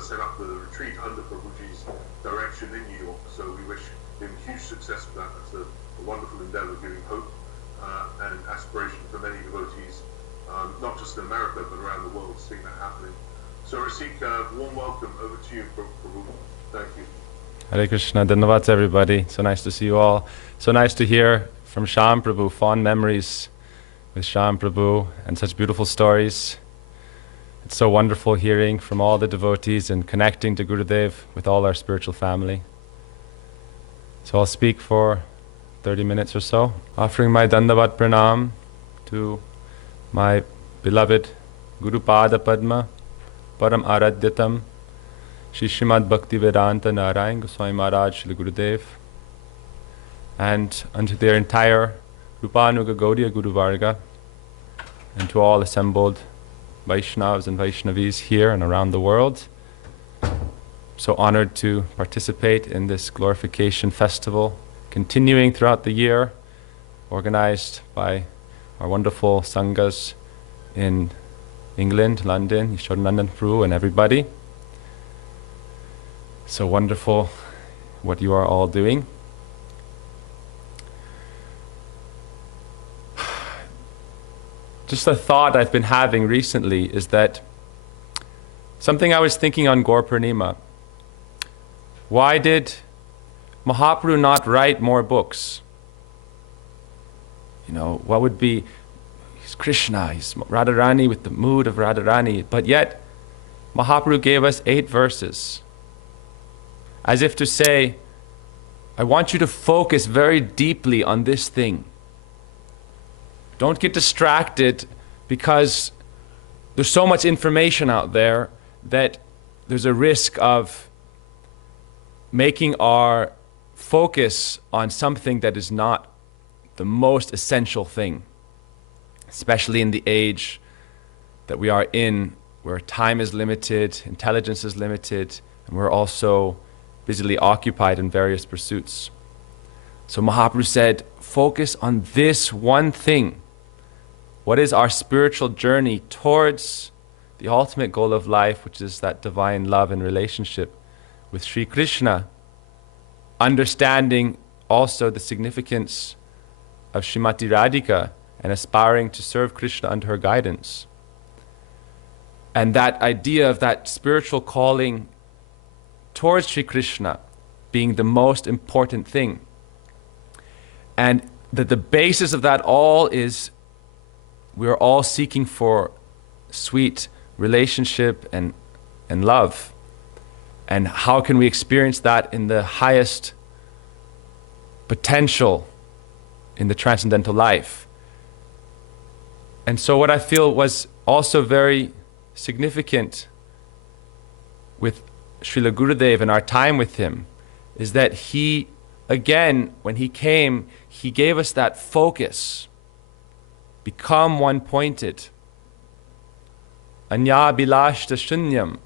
set up the retreat under Prabhuji's direction in New York. So we wish him huge success with that. It's a wonderful endeavor, giving hope and aspiration for many devotees, not just in America, but around the world, seeing that happening. So Rasik, warm welcome. Over to you, Prabhu. Thank you. Hare Krishna, Dhanavad everybody. So nice to see you all. So nice to hear from Shyam Prabhu, fond memories with Shyam Prabhu and such beautiful stories. It's so wonderful hearing from all the devotees and connecting to Gurudev with all our spiritual family. So I'll speak for 30 minutes or so, offering my Dandavat Pranam to my beloved Guru Pada Padma, Param Aradhyatam, Shri Srimad Bhakti Vedanta Narayan Goswami Maharaj Srila Gurudev, and unto their entire Rupanuga Gaudiya Guru Varga, and to all assembled Vaishnavas and Vaishnavis here and around the world. So honored to participate in this glorification festival, continuing throughout the year, organized by our wonderful sanghas in England, London, Yashodanandan Prabhu and everybody. So wonderful what you are all doing. Just a thought I've been having recently is that something I was thinking on Gaur Purnima. Why did Mahaprabhu not write more books? You know, what would be, he's Krishna, he's Radharani with the mood of Radharani, but yet Mahaprabhu gave us 8 verses. As if to say, I want you to focus very deeply on this thing. Don't get distracted because there's so much information out there that there's a risk of making our focus on something that is not the most essential thing, especially in the age that we are in, where time is limited, intelligence is limited, and we're also busily occupied in various pursuits. So Mahaprabhu said, focus on this one thing. What is our spiritual journey towards the ultimate goal of life, which is that divine love and relationship with Sri Krishna, understanding also the significance of Srimati Radhika and aspiring to serve Krishna under her guidance. And that idea of that spiritual calling towards Sri Krishna being the most important thing. And that the basis of that all is we are all seeking for sweet relationship and love. And how can we experience that in the highest potential in the transcendental life? And so what I feel was also very significant with Srila Gurudev and our time with him is that he, again, when he came, he gave us that focus. Become one-pointed. Anya bilashta shunyam.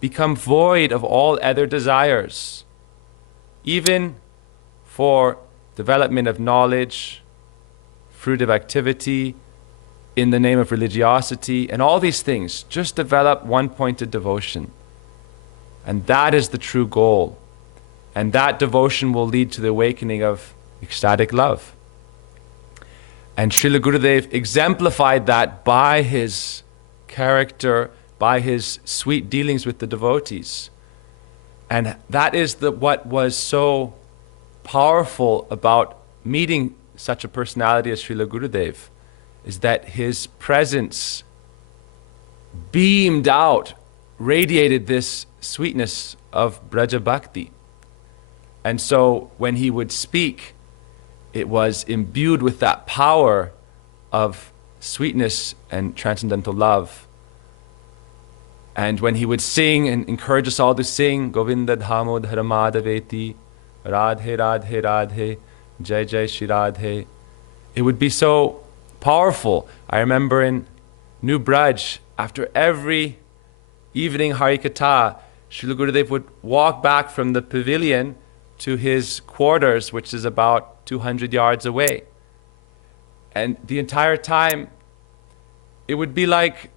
Become void of all other desires. Even for development of knowledge, fruitive activity, in the name of religiosity, and all these things. Just develop one-pointed devotion. And that is the true goal. And that devotion will lead to the awakening of ecstatic love. And Srila Gurudev exemplified that by his character, by his sweet dealings with the devotees. And that is what was so powerful about meeting such a personality as Srila Gurudev, is that his presence beamed out, radiated this sweetness of Braja Bhakti. And so when he would speak, it was imbued with that power of sweetness and transcendental love. And when he would sing and encourage us all to sing, Govinda Dhamodhara Madhaveti, Radhe Radhe Radhe, Jai Jai Shri Radhe, it would be so powerful. I remember in New Braj, after every evening Harikatha, Srila Gurudev would walk back from the pavilion to his quarters, which is about 200 yards away. And the entire time, it would be like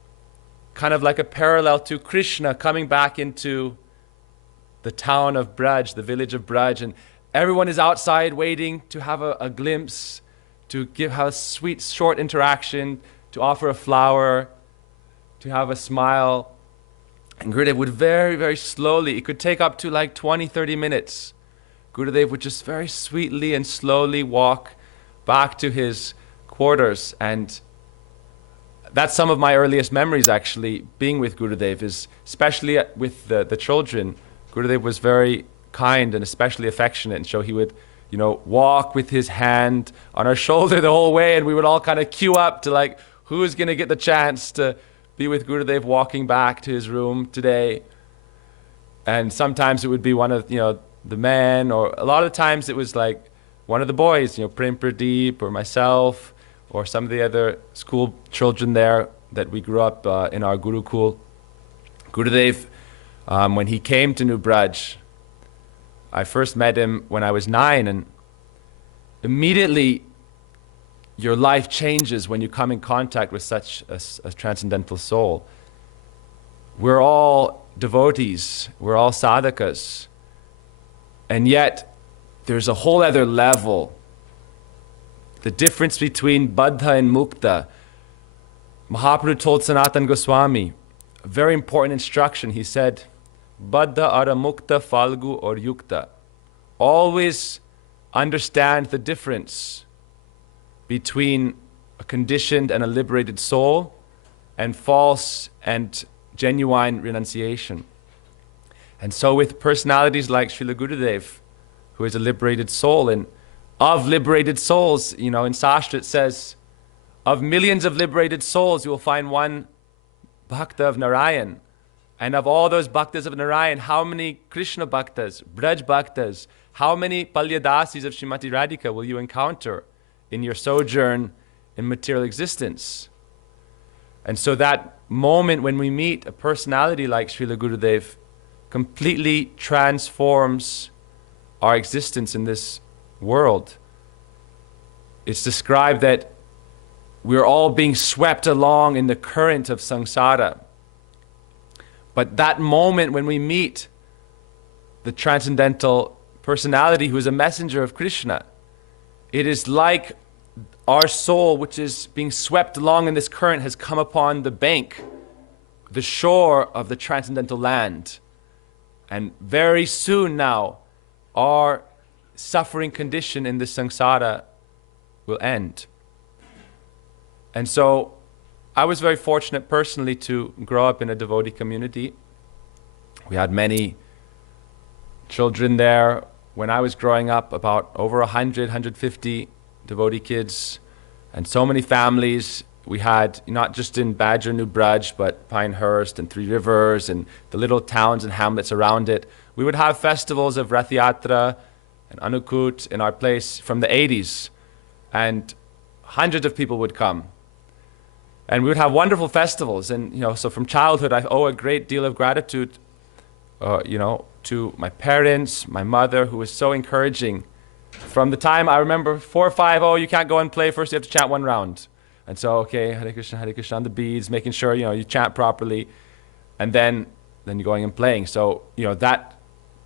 kind of like a parallel to Krishna coming back into the town of Braj, the village of Braj, and everyone is outside waiting to have a glimpse, to have a sweet short interaction, to offer a flower, to have a smile. And Gurudev would very, very slowly, it could take up to like 20, 30 minutes. Gurudev would just very sweetly and slowly walk back to his quarters. And that's some of my earliest memories, actually, being with Gurudev, is especially with the children. Gurudev was very kind and especially affectionate, and so he would, walk with his hand on our shoulder the whole way, and we would all kind of queue up to like, who's going to get the chance to be with Gurudev walking back to his room today. And sometimes it would be one of, the men, or a lot of times it was like one of the boys, Prem Pradeep or myself, or some of the other school children there that we grew up in our Gurukul. Gurudev, when he came to New Braj, I first met him when I was 9, and immediately your life changes when you come in contact with such a transcendental soul. We're all devotees, we're all sadhakas, and yet there's a whole other level. The difference between Baddha and Mukta. Mahaprabhu told Sanatan Goswami a very important instruction. He said, Baddha ara Mukta Falgu or Yukta. Always understand the difference between a conditioned and a liberated soul and false and genuine renunciation. And so with personalities like Srila Gurudev, who is a liberated soul, and of liberated souls, in Sastra it says, of millions of liberated souls, you will find one Bhakta of Narayan. And of all those Bhaktas of Narayan, how many Krishna Bhaktas, Braj Bhaktas, how many Palyadasis of Srimati Radhika will you encounter in your sojourn in material existence? And so that moment when we meet a personality like Srila Gurudev completely transforms our existence in this world. It's described that we're all being swept along in the current of samsara. But that moment when we meet the transcendental personality who is a messenger of Krishna, it is like our soul, which is being swept along in this current, has come upon the bank, the shore of the transcendental land. And very soon now, our suffering condition in this samsara will end. And so I was very fortunate personally to grow up in a devotee community. We had many children there. When I was growing up, about over 100, 150 devotee kids, and so many families. We had, not just in Badger, New Braj, but Pinehurst and Three Rivers and the little towns and hamlets around it. We would have festivals of Rath Yatra and Anukut in our place from the 80s, and hundreds of people would come. And we would have wonderful festivals, and so from childhood I owe a great deal of gratitude, to my parents, my mother, who was so encouraging. From the time I remember 4 or 5, you can't go and play, first you have to chant one round. And so, okay, Hare Krishna on the beads, making sure you chant properly, and then you're going and playing. So that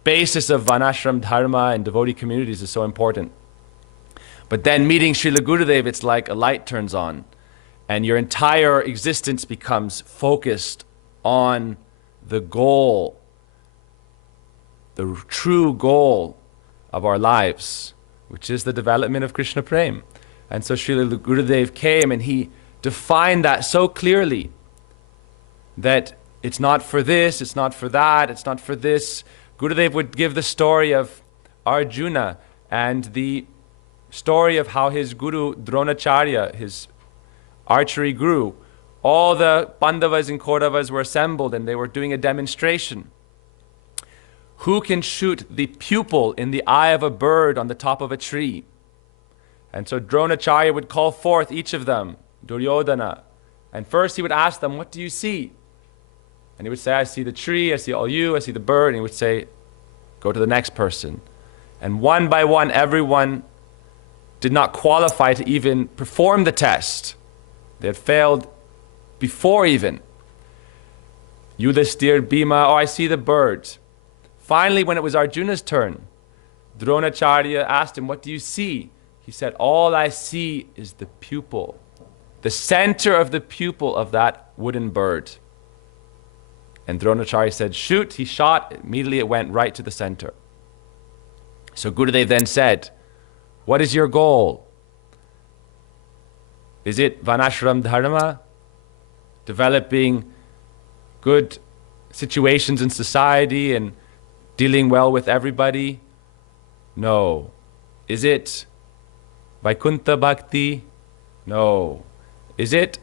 basis of Vanashram Dharma and devotee communities is so important. But then meeting Srila Gurudev, it's like a light turns on, and your entire existence becomes focused on the goal, the true goal of our lives, which is the development of Krishna Prema. And so Srila Gurudev came and he defined that so clearly, that it's not for this, it's not for that, it's not for this. Gurudev would give the story of Arjuna and the story of how his guru Dronacharya, his archery guru, all the Pandavas and Kauravas were assembled and they were doing a demonstration. Who can shoot the pupil in the eye of a bird on the top of a tree? And so Dronacharya would call forth each of them, Duryodhana. And first he would ask them, what do you see? And he would say, I see the tree, I see all you, I see the bird. And he would say, go to the next person. And one by one, everyone did not qualify to even perform the test. They had failed before even. Yudhishthir, Bhima, oh, I see the bird. Finally, when it was Arjuna's turn, Dronacharya asked him, what do you see? He said, all I see is the pupil, the center of the pupil of that wooden bird. And Dronacharya said, shoot. He shot. Immediately it went right to the center. So Gurudev then said, what is your goal? Is it Vanashram Dharma? Developing good situations in society and dealing well with everybody? No. Is it Vaikuntha Bhakti? No. Is it,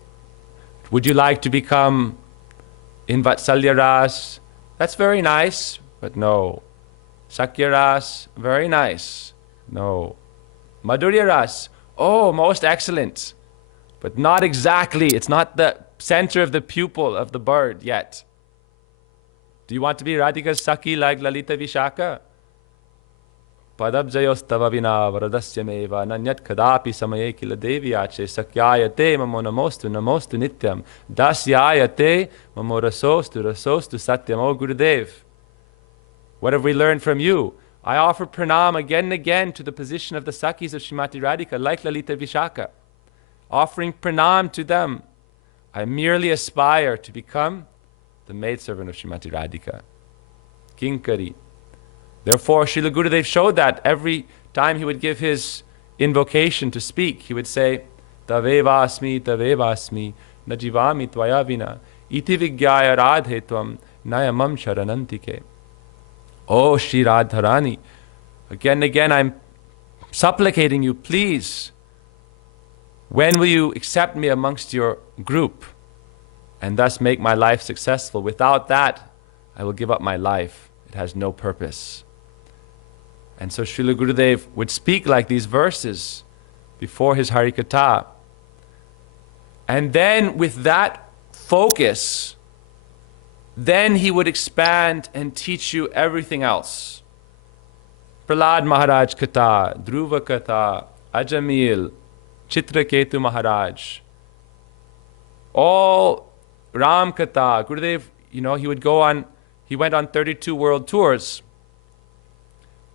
would you like to become in Vatsalya Ras? That's very nice, but no. Sakya Ras, very nice. No. Madhurya Ras, oh, most excellent. But not exactly, it's not the center of the pupil of the bird yet. Do you want to be Radhika's Sakhi like Lalita Vishaka? Padabjayostava vina varadasya meva nanyat kadapi samaye kila devyache sakyayate mamo namostu namostu nityam dasyayate mamo rasostu rasostu satyam. Oh Gurudev, what have we learned from you? I offer pranam again and again to the position of the Sakhis of Srimati Radhika, like Lalita Vishaka. Offering pranam to them. I merely aspire to become the maidservant of Srimati Radhika. Kinkari. Therefore, Srila Gurudev showed that every time he would give his invocation to speak, he would say, Tavevasmi, Tavevasmi, Najivami Tvaya Vina, Iti Vigyaya Radhe Tvam, Nayamam Sharanantike. Oh, Shri Radharani, again and again I'm supplicating you, please, when will you accept me amongst your group and thus make my life successful? Without that, I will give up my life. It has no purpose. And so Srila Gurudev would speak like these verses before his Harikatha. And then with that focus, then he would expand and teach you everything else. Prahlad Maharaj Katha, Dhruva Katha, Ajamil, Chitraketu Maharaj, all Ram Katha. Gurudev, he went on 32 world tours.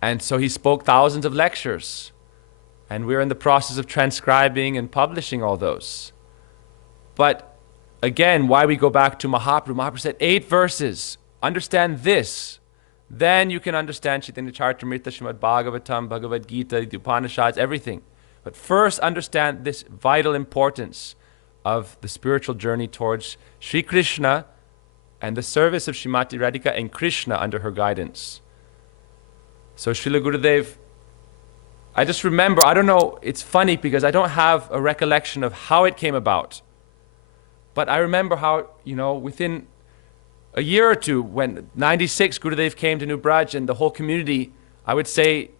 And so he spoke thousands of lectures. And we're in the process of transcribing and publishing all those. But again, why we go back to Mahaprabhu? Mahaprabhu said 8 verses. Understand this. Then you can understand Chaitanya Charitamrita, Srimad Bhagavatam, Bhagavad Gita, the Upanishads, everything. But first understand this vital importance of the spiritual journey towards Sri Krishna and the service of Srimati Radhika and Krishna under her guidance. So Srila Gurudev, I just remember, I don't know, it's funny because I don't have a recollection of how it came about. But I remember how, within a year or two, when 96 Gurudev came to New Braj and the whole community, I would say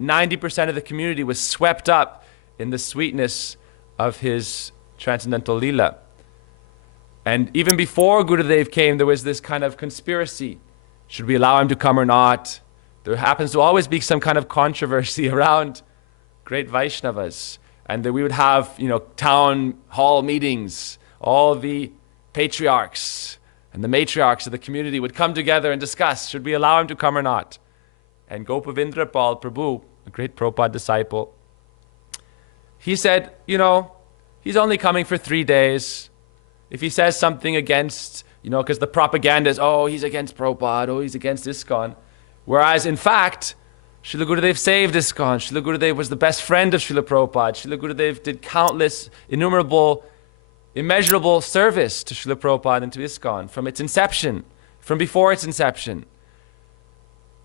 90% of the community was swept up in the sweetness of his transcendental Leela. And even before Gurudev came, there was this kind of conspiracy. Should we allow him to come or not? There happens to always be some kind of controversy around great Vaishnavas. And that we would have, town hall meetings. All the patriarchs and the matriarchs of the community would come together and discuss, should we allow him to come or not? And Gopavindra Pal Prabhu, a great Prabhupada disciple, he said, he's only coming for 3 days. If he says something against, because the propaganda is, oh, he's against Prabhupada, oh, he's against ISKCON. Whereas, in fact, Srila Gurudev saved ISKCON. Srila Gurudev was the best friend of Srila Prabhupada. Srila Gurudev did countless, innumerable, immeasurable service to Srila Prabhupada and to ISKCON from its inception, from before its inception.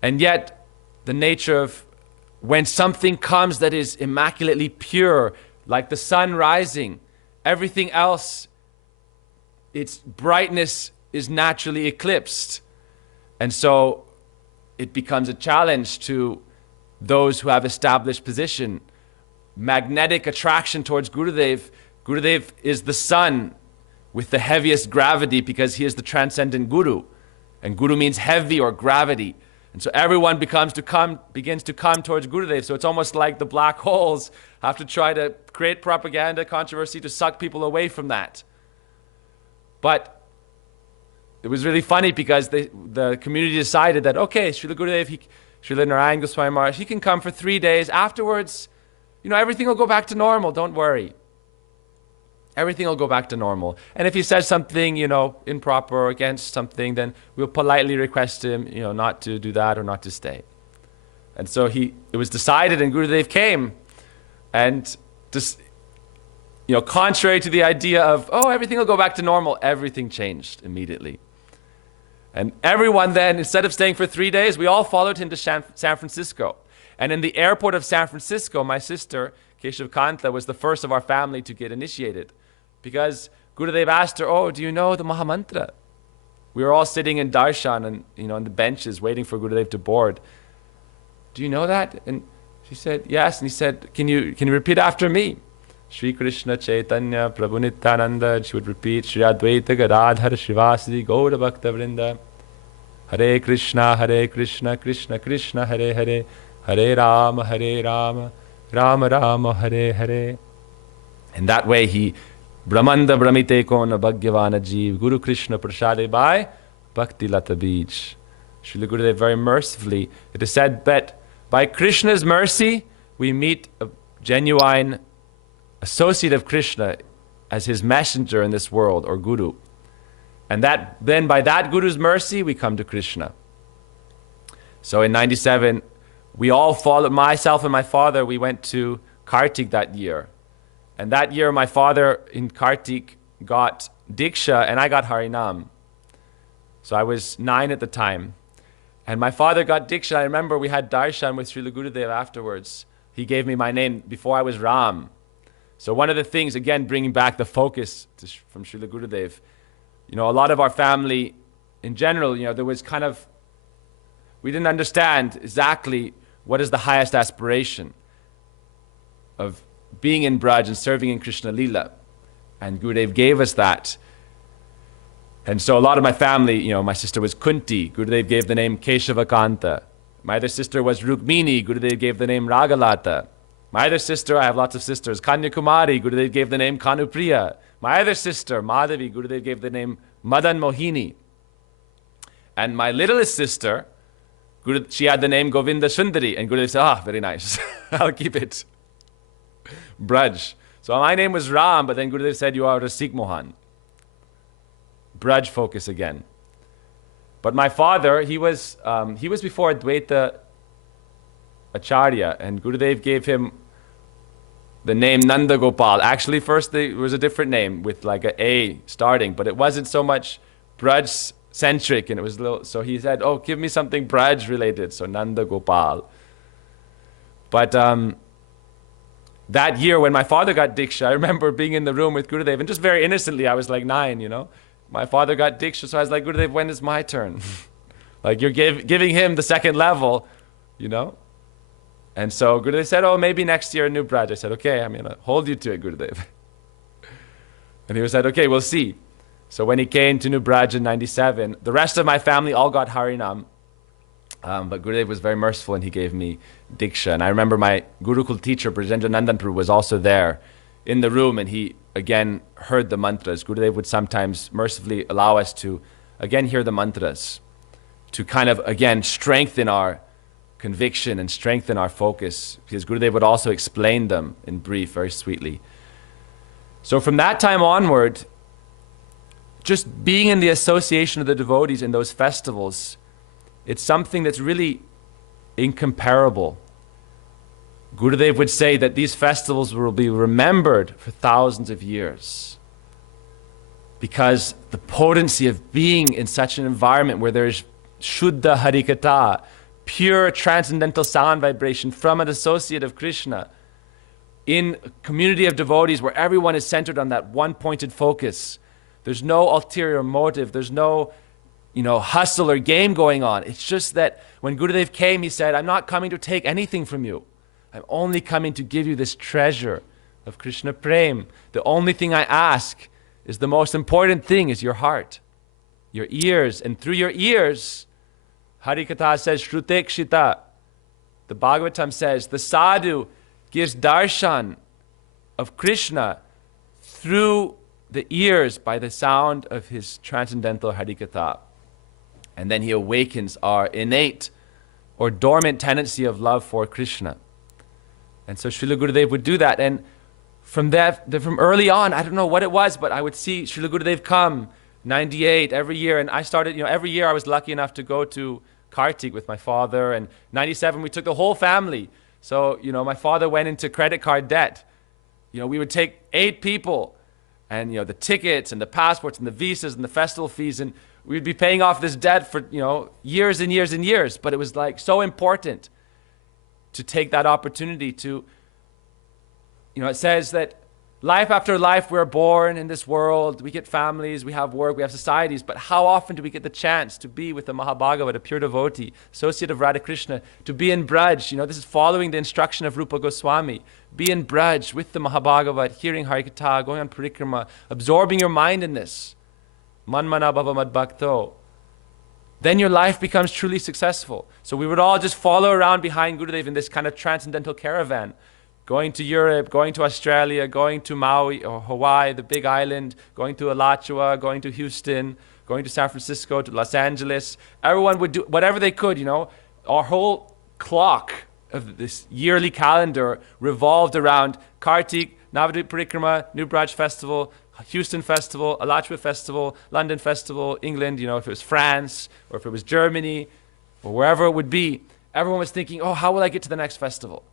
And yet, the nature of when something comes that is immaculately pure, like the sun rising, everything else, its brightness is naturally eclipsed. And so it becomes a challenge to those who have established position. Magnetic attraction towards Gurudev. Gurudev is the sun with the heaviest gravity because he is the transcendent Guru. And Guru means heavy or gravity. And so everyone begins to come towards Gurudev. So it's almost like the black holes have to try to create propaganda, controversy to suck people away from that. But it was really funny because the community decided that, okay, Srila Gurudev, Srila Narayan Goswami Maharaj, he can come for 3 days. Afterwards, everything will go back to normal. Don't worry. Everything will go back to normal. And if he says something, improper or against something, then we'll politely request him, not to do that or not to stay. And so it was decided, and Gurudev came, and just, contrary to the idea of, everything will go back to normal, everything changed immediately. And everyone then, instead of staying for 3 days, we all followed him to San Francisco. And in the airport of San Francisco, my sister, Keshav Kanta, was the first of our family to get initiated. Because Gurudev asked her, do you know the Mahamantra? We were all sitting in darshan and, on the benches waiting for Gurudev to board. Do you know that? And she said, yes. And he said, can you repeat after me? Shri Krishna Chaitanya Prabhu Nityananda. And she would repeat, Shri Advaita Gadadhar Shivasadi Gaura Bhakta Vrinda. Hare Krishna, Krishna Krishna, Hare Hare, Hare Rama, Rama Rama, Hare Hare. And that way he, Brahmanda Brahmite Kona Bhagavana Jeev, Guru Krishna Prashade Bhai, Bhakti Lata Beach. Srila Gurudev very mercifully, it is said that by Krishna's mercy, we meet a genuine associate of Krishna as his messenger in this world, or Guru. And then by that Guru's mercy, we come to Krishna. So in 97, we all followed, myself and my father, we went to Kartik that year. And that year, my father in Kartik got Diksha and I got Harinam. So I was 9 at the time. And my father got Diksha. I remember we had darshan with Srila Gurudev afterwards. He gave me my name before I was Ram. So one of the things, again, bringing back the focus from Srila Gurudev, a lot of our family in general, there was kind of, we didn't understand exactly what is the highest aspiration of being in Braj and serving in Krishna Lila. And Gurudev gave us that. And so a lot of my family, my sister was Kunti. Gurudev gave the name Keshavakanta. My other sister was Rukmini. Gurudev gave the name Ragalata. My other sister, I have lots of sisters, Kanyakumari. Gurudev gave the name Kanupriya. My other sister, Madhavi, Gurudev gave the name Madan Mohini. And my littlest sister, she had the name Govinda Sundari. And Gurudev said, very nice. I'll keep it. Braj. So my name was Ram, but then Gurudev said, you are Rasik Mohan. Braj focus again. But my father, he was before Advaita Acharya, and Gurudev gave him the name Nanda Gopal. Actually, first it was a different name with like an A starting, but it wasn't so much Braj centric, and it was so he said, give me something Braj related, so Nanda Gopal. But that year when my father got Diksha, I remember being in the room with Gurudev, and just very innocently, I was like 9, My father got Diksha, so I was like, Gurudev, when is my turn? Like you're giving him the second level, And so Gurudev said, maybe next year a new Braj. I said, okay, I'm going to hold you to it, Gurudev. And he said, okay, we'll see. So when he came to New Braj in 97, the rest of my family all got Harinam. But Gurudev was very merciful and he gave me Diksha. And I remember my Gurukul teacher, Brajendra Nandan Prabhu, was also there in the room, and he again heard the mantras. Gurudev would sometimes mercifully allow us to again hear the mantras, to kind of again strengthen our conviction and strengthen our focus, because Gurudev would also explain them in brief, very sweetly. So from that time onward, just being in the association of the devotees in those festivals, it's something that's really incomparable. Gurudev would say that these festivals will be remembered for thousands of years, because the potency of being in such an environment where there's Shuddha Harikatha, pure transcendental sound vibration from an associate of Krishna, in a community of devotees where everyone is centered on that one pointed focus. There's no ulterior motive, there's no hustle or game going on. It's just that when Gurudev came, he said, I'm not coming to take anything from you. I'm only coming to give you this treasure of Krishna Prem. The only thing I ask is, the most important thing is your heart, your ears. And through your ears, Harikatha says, Shrutekshita. The Bhagavatam says, the sadhu gives darshan of Krishna through the ears by the sound of his transcendental Harikatha. And then he awakens our innate or dormant tendency of love for Krishna. And so Srila Gurudev would do that. And from early on, I don't know what it was, but I would see Srila Gurudev come, 98, every year. And I started, every year I was lucky enough to go to Kartik with my father. And 97, we took the whole family. So, my father went into credit card debt. We would take 8 people. And, the tickets and the passports and the visas and the festival fees. And we'd be paying off this debt for, years and years and years. But it was like so important to take that opportunity to, it says that life after life, we're born in this world, we get families, we have work, we have societies, but how often do we get the chance to be with the Mahabhagavat, a pure devotee, associate of Radha Krishna, to be in Braj? This is following the instruction of Rupa Goswami. Be in Braj with the Mahabhagavat, hearing Harikatha, going on parikrama, absorbing your mind in this. Manmana bhava mad bhakto. Then your life becomes truly successful. So we would all just follow around behind Gurudev in this kind of transcendental caravan, going to Europe, going to Australia, going to Maui or Hawaii, the big island, going to Alachua, going to Houston, going to San Francisco, to Los Angeles. Everyone would do whatever they could, Our whole clock of this yearly calendar revolved around Kartik, Navadvip Parikrama, New Braj Festival, Houston Festival, Alachua Festival, London Festival, England, if it was France, or if it was Germany, or wherever it would be, everyone was thinking, how will I get to the next festival?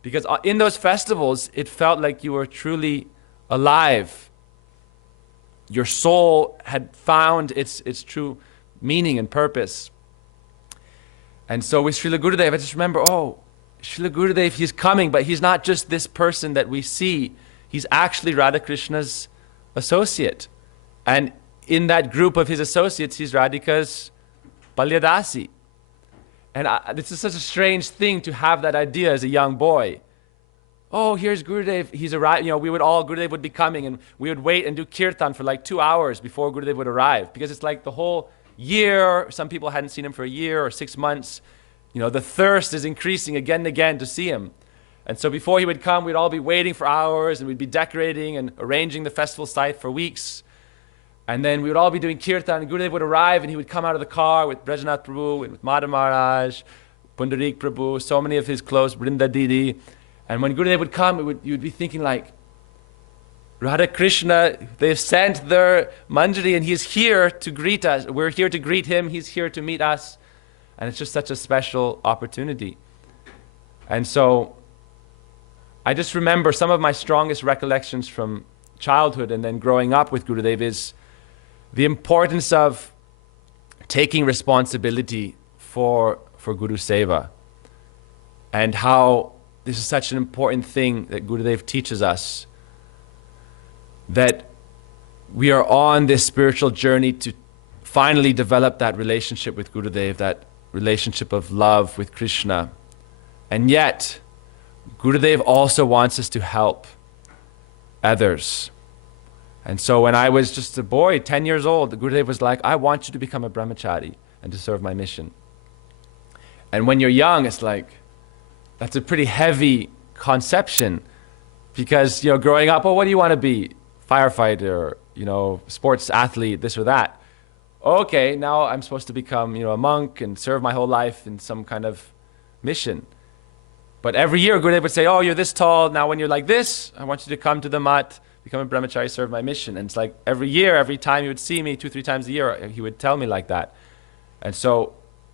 Because in those festivals, it felt like you were truly alive. Your soul had found its true meaning and purpose. And so with Srila Gurudev, I just remember, Srila Gurudev, he's coming, but he's not just this person that we see. He's actually Radha Krishna's associate. And in that group of his associates, he's Radhika's Balyadasi. And this is such a strange thing to have that idea as a young boy. Here's Gurudev. He's arrived. Gurudev would be coming, and we would wait and do kirtan for like 2 hours before Gurudev would arrive, because it's like the whole year. Some people hadn't seen him for a year or 6 months. The thirst is increasing again and again to see him. And so before he would come, we'd all be waiting for hours, and we'd be decorating and arranging the festival site for weeks. And then we would all be doing kirtan, and Gurudev would arrive, and he would come out of the car with Brajanath Prabhu, and with Madha Maharaj, Pundarik Prabhu, so many of his close, Brinda Didi. And when Gurudev would come, you would be thinking like, Radha Krishna, they've sent their Manjari, and he's here to greet us. We're here to greet him, he's here to meet us. And it's just such a special opportunity. And so I just remember some of my strongest recollections from childhood and then growing up with Gurudev is the importance of taking responsibility for Guru Seva, and how this is such an important thing that Gurudev teaches us, that we are on this spiritual journey to finally develop that relationship with Gurudev, that relationship of love with Krishna. And yet, Gurudev also wants us to help others. And so when I was just a boy, 10 years old, Gurudev was like, I want you to become a brahmachari and to serve my mission. And when you're young, it's like, that's a pretty heavy conception, because, growing up, what do you want to be? Firefighter, sports athlete, this or that. Okay, now I'm supposed to become, a monk and serve my whole life in some kind of mission. But every year, Gurudev would say, you're this tall. Now when you're like this, I want you to come to the mat, become a brahmachari, serve my mission. And it's like every year, every time he would see me, 2-3 times a year, he would tell me like that. And so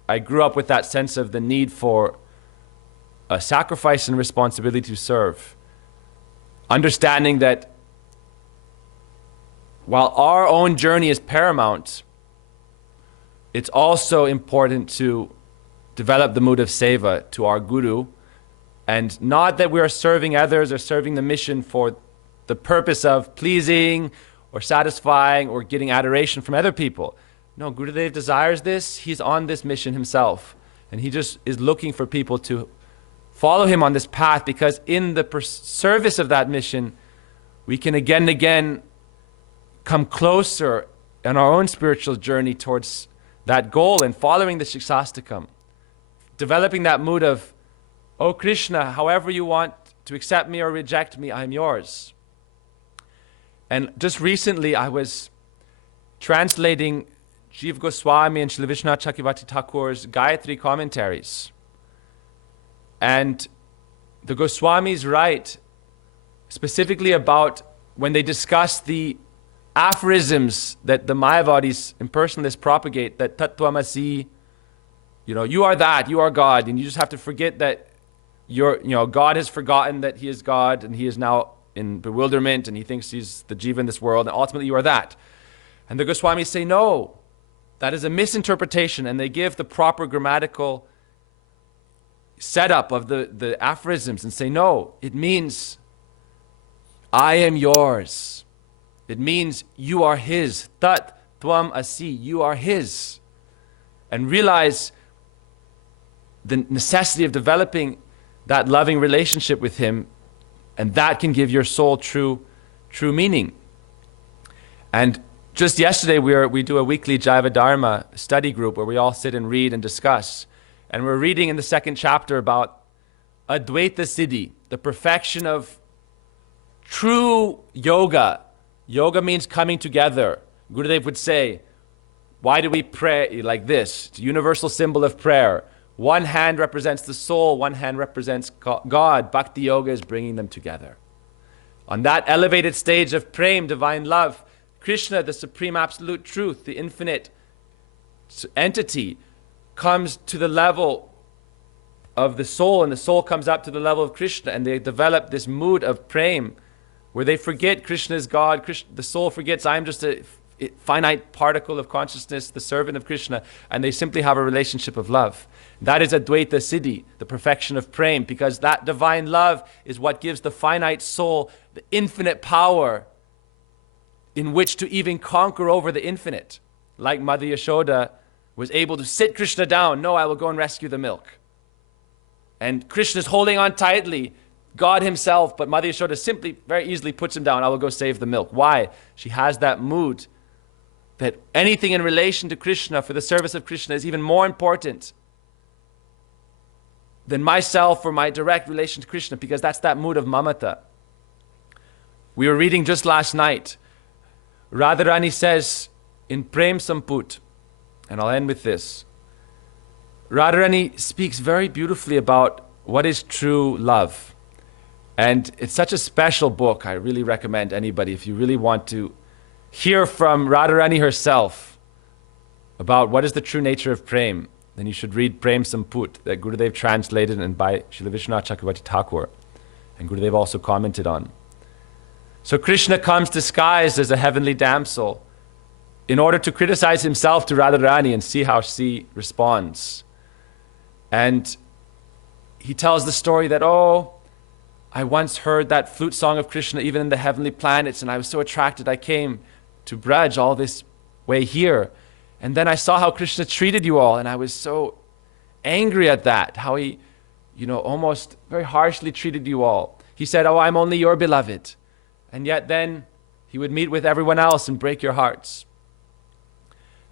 I grew up with that sense of the need for a sacrifice and responsibility to serve. Understanding that while our own journey is paramount, it's also important to develop the mood of seva to our Guru, and not that we are serving others or serving the mission for the purpose of pleasing or satisfying or getting adoration from other people. No, Gurudev desires this. He's on this mission himself, and he just is looking for people to follow him on this path, because in the service of that mission, we can again and again come closer on our own spiritual journey towards that goal, and following the Shikshastakam, developing that mood of, oh Krishna, however you want to accept me or reject me, I'm yours. And just recently I was translating Jiva Goswami and Srila Vishwanath Chakravarti Thakur's Gayatri commentaries. And the Goswamis write specifically about when they discuss the aphorisms that the Mayavadis, impersonalists, propagate, that Tattvamasi, you are that, you are God, and you just have to forget that God has forgotten that he is God, and he is now in bewilderment, and he thinks he's the jiva in this world, and ultimately you are that. And the Goswamis say, no, that is a misinterpretation, and they give the proper grammatical setup of the aphorisms and say, no, it means I am yours. It means you are his. Tat tvam asi, you are his. And realize the necessity of developing that loving relationship with him, and that can give your soul true meaning. And just yesterday we do a weekly Jaiva Dharma study group where we all sit and read and discuss. And we're reading in the 2nd chapter about Advaita Siddhi, the perfection of true yoga. Yoga means coming together. Gurudev would say, why do we pray like this? It's a universal symbol of prayer. One hand represents the soul, one hand represents God. Bhakti yoga is bringing them together. On that elevated stage of prem, divine love, Krishna, the supreme absolute truth, the infinite entity, comes to the level of the soul, and the soul comes up to the level of Krishna, and they develop this mood of prem, where they forget Krishna is God. The soul forgets, I am just a finite particle of consciousness, the servant of Krishna, and they simply have a relationship of love. That is Advaita Siddhi, the perfection of prem, because that divine love is what gives the finite soul the infinite power in which to even conquer over the infinite. Like Mother Yashoda was able to sit Krishna down. No, I will go and rescue the milk. And Krishna is holding on tightly, God himself, but Mother Yashoda simply, very easily puts him down. I will go save the milk. Why? She has that mood that anything in relation to Krishna, for the service of Krishna, is even more important than myself or my direct relation to Krishna, because that's that mood of mamata. We were reading just last night, Radharani says in Prem Samput, and I'll end with this, Radharani speaks very beautifully about what is true love. And it's such a special book. I really recommend anybody, if you really want to hear from Radharani herself about what is the true nature of Prem, then you should read Prem Samput that Gurudev translated and by Srila Vishwanath Chakravarti Thakur. And Gurudev also commented on. So Krishna comes disguised as a heavenly damsel in order to criticize himself to Radharani and see how she responds. And he tells the story that, I once heard that flute song of Krishna even in the heavenly planets, and I was so attracted I came to Braj all this way here. And then I saw how Krishna treated you all, and I was so angry at that, how he, almost very harshly treated you all. He said, I'm only your beloved. And yet then he would meet with everyone else and break your hearts.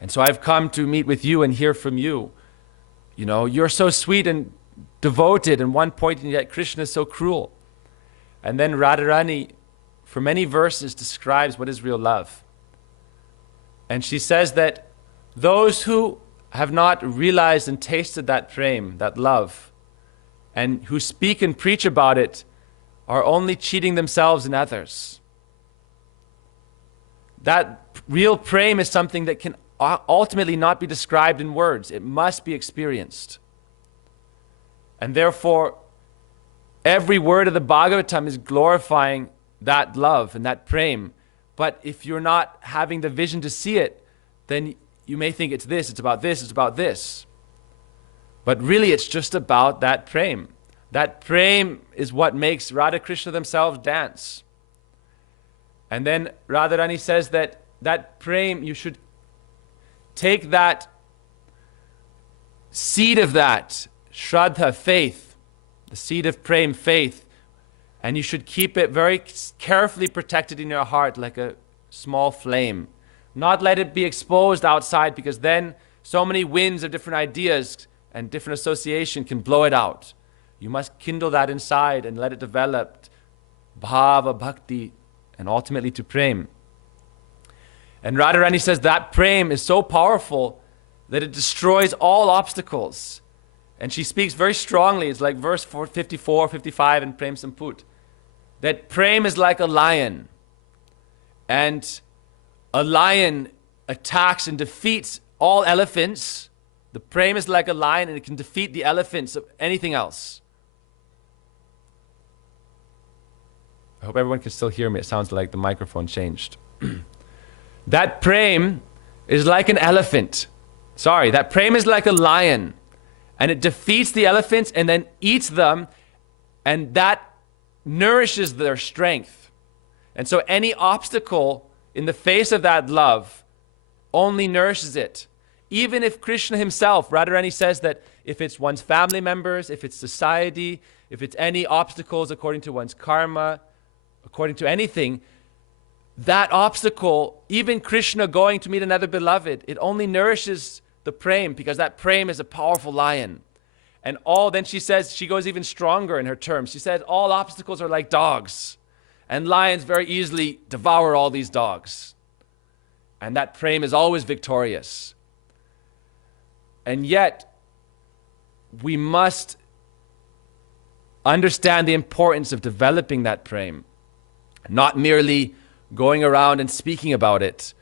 And so I've come to meet with you and hear from you. You're so sweet and devoted in one point, and yet Krishna is so cruel. And then Radharani, for many verses, describes what is real love. And she says that those who have not realized and tasted that prem, that love, and who speak and preach about it, are only cheating themselves and others. That real prem is something that can ultimately not be described in words. It must be experienced. And therefore, every word of the Bhagavatam is glorifying that love and that prem. But if you're not having the vision to see it, then you may think it's this, it's about this, it's about this. But really it's just about that prem. That prem is what makes Radha Krishna themselves dance. And then Radharani says that prem, you should take that seed of that, Shraddha, faith, the seed of prem, faith, and you should keep it very carefully protected in your heart like a small flame. Not let it be exposed outside, because then so many winds of different ideas and different association can blow it out. You must kindle that inside and let it develop bhava, bhakti, and ultimately to Prem. And Radharani says that Prem is so powerful that it destroys all obstacles. And she speaks very strongly, it's like verse 54, 55 in Prem Samput, that Prem is like a lion. And a lion attacks and defeats all elephants. The Prem is like a lion and it can defeat the elephants of anything else. I hope everyone can still hear me. It sounds like the microphone changed. That Prem is like an elephant. Sorry, that Prem is like a lion. And it defeats the elephants and then eats them. And that nourishes their strength. And so any obstacle in the face of that love only nourishes it. Even if Krishna himself, Radharani says that if it's one's family members, if it's society, if it's any obstacles according to one's karma, according to anything, that obstacle, even Krishna going to meet another beloved, it only nourishes the Prem because that Prem is a powerful lion. And then she says, she goes even stronger in her terms. She says all obstacles are like dogs and lions very easily devour all these dogs. And that Prem is always victorious. And yet, we must understand the importance of developing that Prem, not merely going around and speaking about it.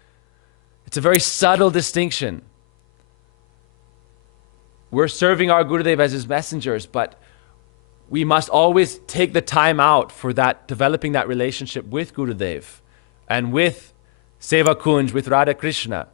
It's a very subtle distinction. We're serving our Gurudev as his messengers, but we must always take the time out for that, developing that relationship with Gurudev and with Seva Kunj, with Radha Krishna.